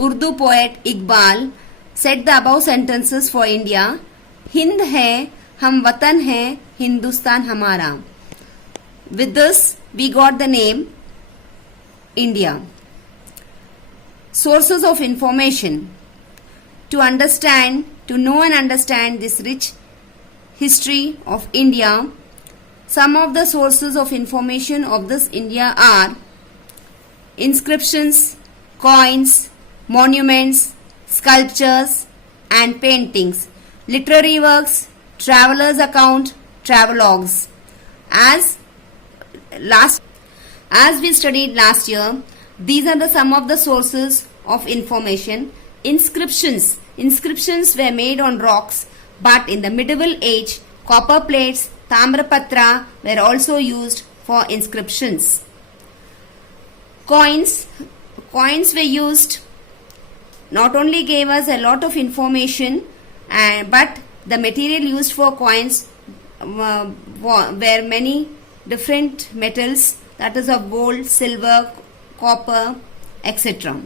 Urdu poet Iqbal said the above sentences for India. Hind hai, hum watan hai, Hindustan hamara. With this, we got the name India. Sources of information. To understand, to know and understand this rich history of India, some of the sources of information of this India are inscriptions, coins, monuments, sculptures and paintings, literary works, travelers' account, travelogues. As we studied last year, these are the some of the sources of information. Inscriptions were made on rocks, but in the medieval age, copper plates, tamrapatra were also used for inscriptions. Coins were used, not only gave us a lot of information, but the material used for coins were many different metals, that is of gold, silver, copper, etc.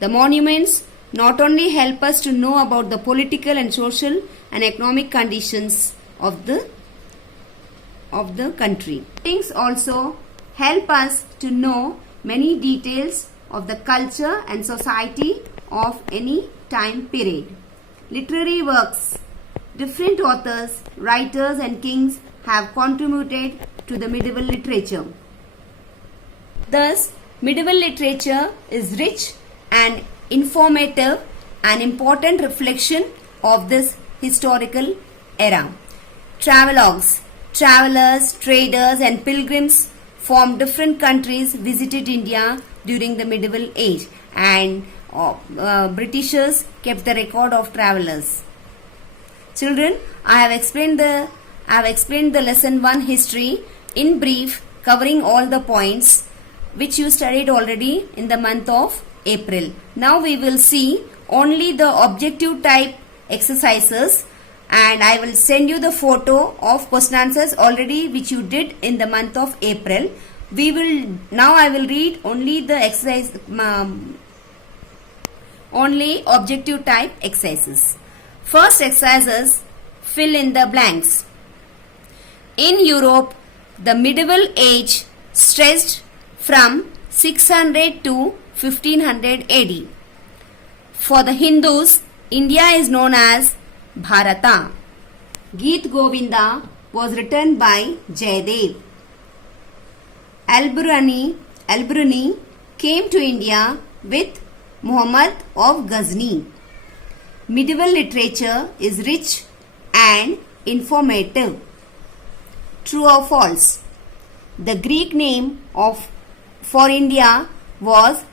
The monuments not only help us to know about the political and social and economic conditions of the country. Things also help us to know many details of the culture and society of any time period. Literary works. Different authors, writers and kings have contributed to the medieval literature. Thus, medieval literature is rich and informative, an important reflection of this historical era. Travelogues. Travelers, traders and pilgrims from different countries visited India during the medieval age, and Britishers kept the record of travelers. Children, I have explained the lesson 1 history in brief, covering all the points which you studied already in the month of April. Now we will see only the objective type exercises, and I will send you the photo of question answers already which you did in the month of April. I will read only the exercise, only objective type exercises. First exercises, fill in the blanks. In Europe, the medieval age stretched from 600 to 1500 AD. For the Hindus, India is known as Bharata. Geet Govinda was written by Jayadev. Al-Biruni came to India with Muhammad of Ghazni. Medieval literature is rich and informative. True or false? The Greek name for India was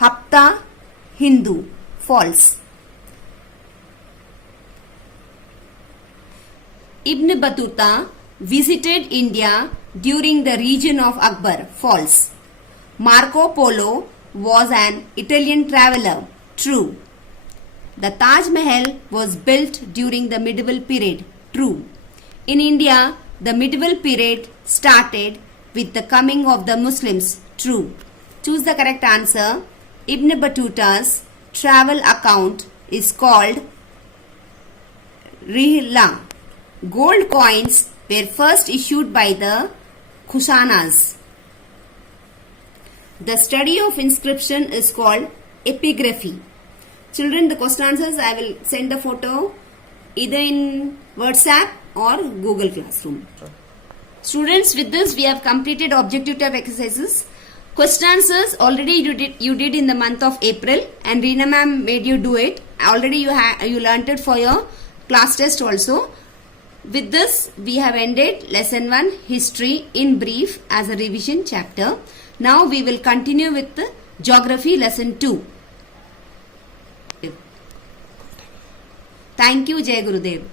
Hapta Hindu. False. Ibn Battuta visited India during the reign of Akbar. False. Marco Polo was an Italian traveler. True. The Taj Mahal was built during the medieval period. True. In India, the medieval period started with the coming of the Muslims. True. Choose the correct answer. Ibn Battuta's travel account is called Rihla. Gold coins were first issued by the Kushanas. The study of inscription is called epigraphy. Children, the question answers I will send the photo either in WhatsApp or Google Classroom. Students, with this we have completed objective type exercises. Question answers already you did in the month of April, and Reena ma'am made you do it. Already you learnt it for your class test also. With this we have ended lesson 1 history in brief as a revision chapter. Now we will continue with the geography lesson 2. Thank you. Jai Gurudev.